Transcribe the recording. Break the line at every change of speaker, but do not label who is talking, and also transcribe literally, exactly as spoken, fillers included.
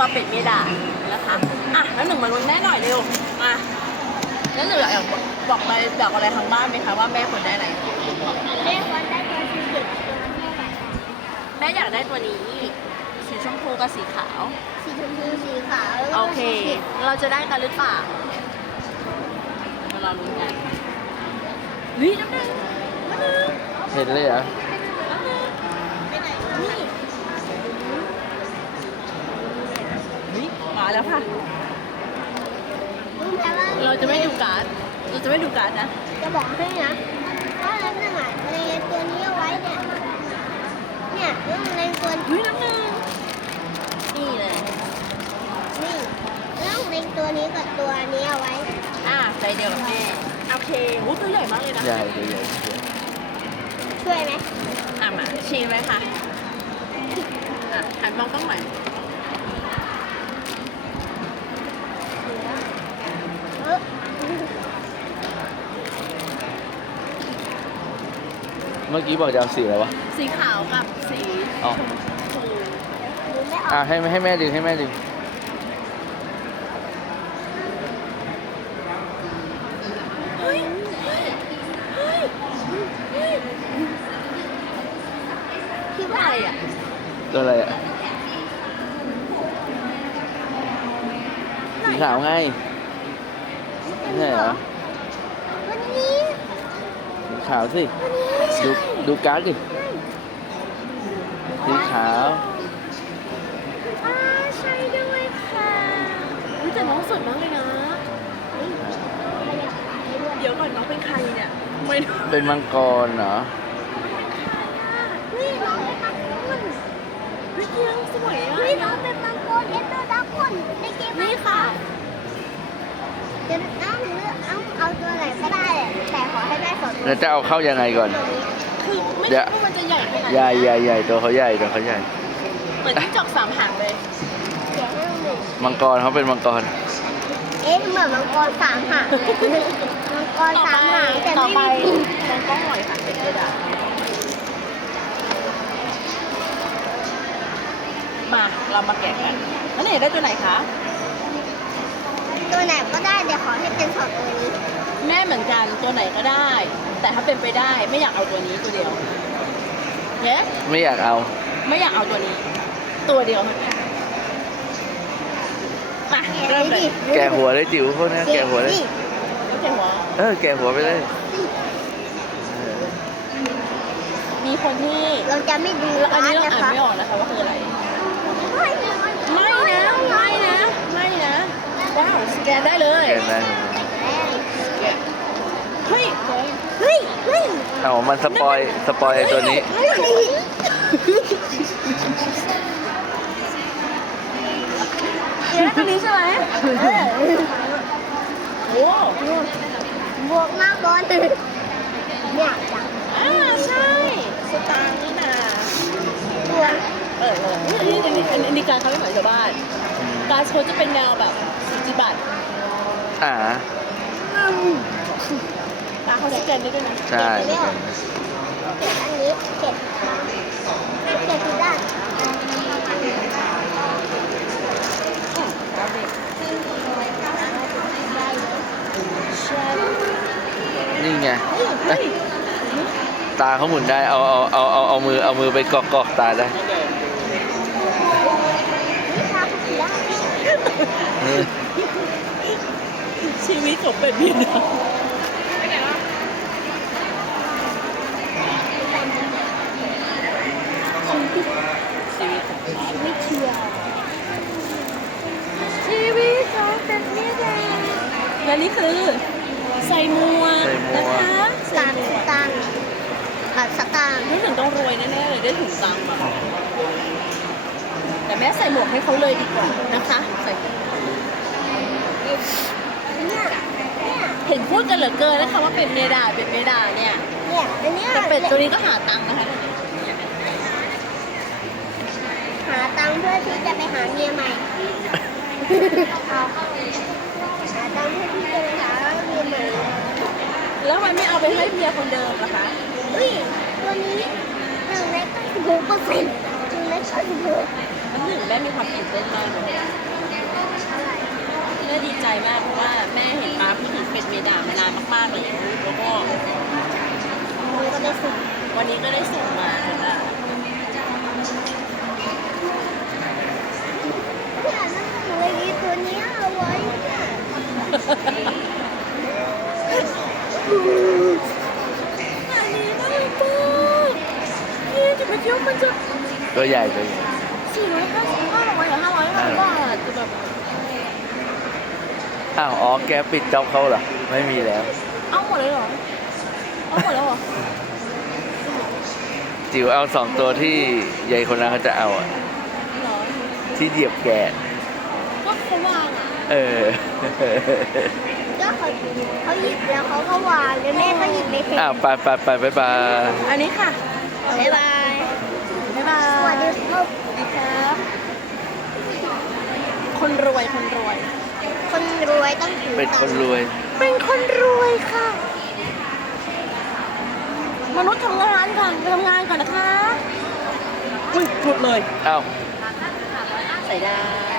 เป็ดเมดานะคะอ่ะแล้วหนึ่งมาลุ้นแม่หน่อยเร็วมาแล้วหนึ่งอยากบอกอะไรบอกอะไรทางบ้านไหมคะว่าแม่ควรได้อะไร
แม่ควรได้ตัวสีเขียวตัวแม่ไหว
แม่อยากได้ตัวนี้สีชมพูกับสีขาว
สีชมพูสีขาวแล้วก็
โอเค
สีขียว
เราจะได้กันหรือเปล่าเราลุ้นกันเฮ้ยน้ำหนึ่งน้ำหนึ่ง
เห็นเลยเหรอ
นี่เฮ้ยมาแล้วค่ะ
รู้ไหมว่า
เราจะไม่ดูการ์ดเราจะไม่ดูการ์ดนะ
จะบอกให้นะว่าแล้วนั่นอ่ะในตัวนี้เอาไว้เนี่ยเนี่ยเรื่องในตัว
เฮ้ยน้ำหนึ่งนี่เลย
นี่เรื่องในตัวนี้กับตัวนี้เอาไว้
อ่ะใจเดียวกับแม่โอเคโอ้ตัวใหญ่มากเลยนะ
ใหญ่ตัวใหญ่ใหญ่
ช่วยไหม
อ่ะมาชี้ไว้ค่ะอ่ะหันมองกล้องใหม่
เออ
เมื่อกี้บอกจะเอาสีอะไรวะ
สีขาวกับสี
อ๋อ
ชมพู
ดูไม่ออ
อ่ะ
ก
ให้ให้แม่ดึงให้แม่ดึง
เฮ้ยเฮ้ยเฮ้ยเฮ้ย
คิด
ว่า
ว่า
อะไรอ่ะ
ตัวอะไรอ่ะสีขาวไงไม่ใช่เหรอ
วันนี้
สีขาวสิ
วันนี้ไม่ใช่
ดูดูการ์ดดิสีขาว
อ่าใช่ด้วยค่ะอุ๊ยแต่น้องสวยมากเลยนะ เดี๋ยวก่อนน้องเป็นใครเนี่ยไม่รู้
เป็นมังกรเหรอ
นี่น้องเป็นมังกร
เฮ้ยเกียงสวยอ่ะ
นี่น้องเป็นมังกรเอ็นเดอร์ดักคนในเกม
นี่ค่ะ
เดี๋ยวน้องเลือกเอาเอาตัวไหนก็ได้แต่ขอให้ได้สองตัว
แล้วจะเอาเข้ายังไงก่อน
คือไม่
เดี๋
คิ
ยว
ดว่ามันจะใหญ่ขนาด
ใหญ่
นี้
ใหญ่ใหญ่ตัวเขาใหญ่ตัวเขาใหญ่
เหมือนจิ้งจอกสามหางเลย
เดี๋ยวให้หนึ่ง
มังกรเขาเป็นมังกร
เอ๊ะเหมือนมังกรสามหางเลยมังกร
ต่อ
สาม
ไป
หางแต่
ต่อ
ไม่
ไป
มี
มองกล้องหน่อยค่ะเป็นกระดาษมาเรามาแกะกันแล้วนี่ได้ตัวไหนคะ
ตัวไหนก็ได้แต่ขอให้เป็นสองตัวนี้
แม่เหมือนกันตัวไหนก็ได้ แต่ถ้าเป็นไปได้ไม่อยากเอาตัวนี้ตัวเดียวเย้
ไม่อยากเอา
ไม่อยากเอาตัวนี้ ตัวเดียวมาเริ่มเลย
แกะหัวเลยจิ๋วพวกนี้แกะหัวเลย
นี่
แล้วเจ๋งหัว
เออแกะหัวไปเลยเออ
มีคนที่
เราจะไม่ดู
แล้วอันนี้เรา
นะ
อ่าน
คะ
ไม่ออกนะคะว่าคืออะไร
ไม่
ไม่นะไม่นะไม่นะว้าวสแกนได้เลย
แกะนะ
แกะเฮ้ย
เฮ้ยเฮ้ย
เอามันสปอยสปอยไอ้ตัวนี้
เฮ้ย
เดี๋ยวตัวนี้ใช่ไหม
เออ
โอ้
บวกมากบอลเนี่ยจัง
อ่าใช่สตางค์นี่นา
ตัว
เออเอออันนี้อันนี้อันนี้การเขาไม่เหมือนชาวบ้าน การโชว์จะเป็นแนวแบบสิจิบัตร
อ่า
ตาเขาสแกนได้ด้วยนะ
ใช่
เก็บอันนี้เก็บเก็บที่ด้าน
นี่ไง
เฮ้ย
ตาเขาหมุนได้ เอาเอาเอาเอาเอามือเอามือไปกอกกอกตาได้
นี่พาไปที่ด้าน
เออ
ชีวิตของเป็ดบินอะชีวิตของ
ไม่เชื่อ
ชีวิตของเป็ดบินเองและนี่คือใส่หมวกนะคะใส่
ตาง
หมวก
ตางกับสตางค์
นึกถึงต้องรวยแน่ๆเลยได้ถุงตังค์มาแต่แม่ใส่หมวกให้เขาเลยดีกว่านะคะใส่หมวก
เนี่ยเนี่ย
เห็นพูดกันเหลือเกินนะคะว่าเป็ดเมดาเป็ดเมดาเนี่ย
เนี่ยอันเนี้ย
แต่เป็ดตัวนี้ก็หาตังค์นะคะ
หาตังค์เพื่อที่จะไปหาเมียใหม่เอาหาตังค์เพื่อที่จะไปหาเมียใหม่
แล้วมันไม่เอาไปให้เมียคนเดิมล่ะคะ
อุ้ยตัวนี้หนึ่งในเก้าสิบหกเปอร์เซ็นต์หนึ่งในเก้าสิบหก
น้ำหนึ่งแม่มีความตื่นเต้นมากเลยแม่ดีใจมากเพราะว่าแม่เห็นป้าพูดถึงเป็ดเมดามานานมากๆเลยแล้วก็
มันก็ได้สุด
วันนี้ก็ได้ส่งมาเห็นละ
เนี่ยนั่นเลยมีตัวเนี้ยเอาไว้เนี่ย
อันนี้น่ารักมากนี่จะไปเที่ยวมันจะ
ตัวใหญ่ตัวใหญ่
สี่ร้อยห้าสิบห้าร้อยหรือห้าร้อยห้าบาทจะแบบ
อ้าวอ๋อแกปิดจ็อบเขาเหรอไม่มีแล้ว
เอาหมดเลยเหรอเอาหมดแล้วเหรอ
จิ๋วเอาสองตัวที่ยายคนนั้นเขาจะเอาอะ
เหรอ
ที่เหยียบแกะ
ก็เขาวางอ่ะ
เออ
ก็เขาเขาหยิบแล้วเขาก็วางแล้วแม่ก็หยิบไม่เสร็จ
อ้าวไปไปไปไปไป
อันนี้ค่ะ
บ๊ายบาย
บ๊ายบาย
สวัสดีครับ
สวัสดีครับคนรวยคนรวย
คนรวยต้องถือ
เป็นคนรวย
เป็นคนรวยค่ะ มนุษย์ทำงานค่ะไปทำงานก่อนนะคะ อุ้ยหลุดเลย
อ้าว
ใส่ได้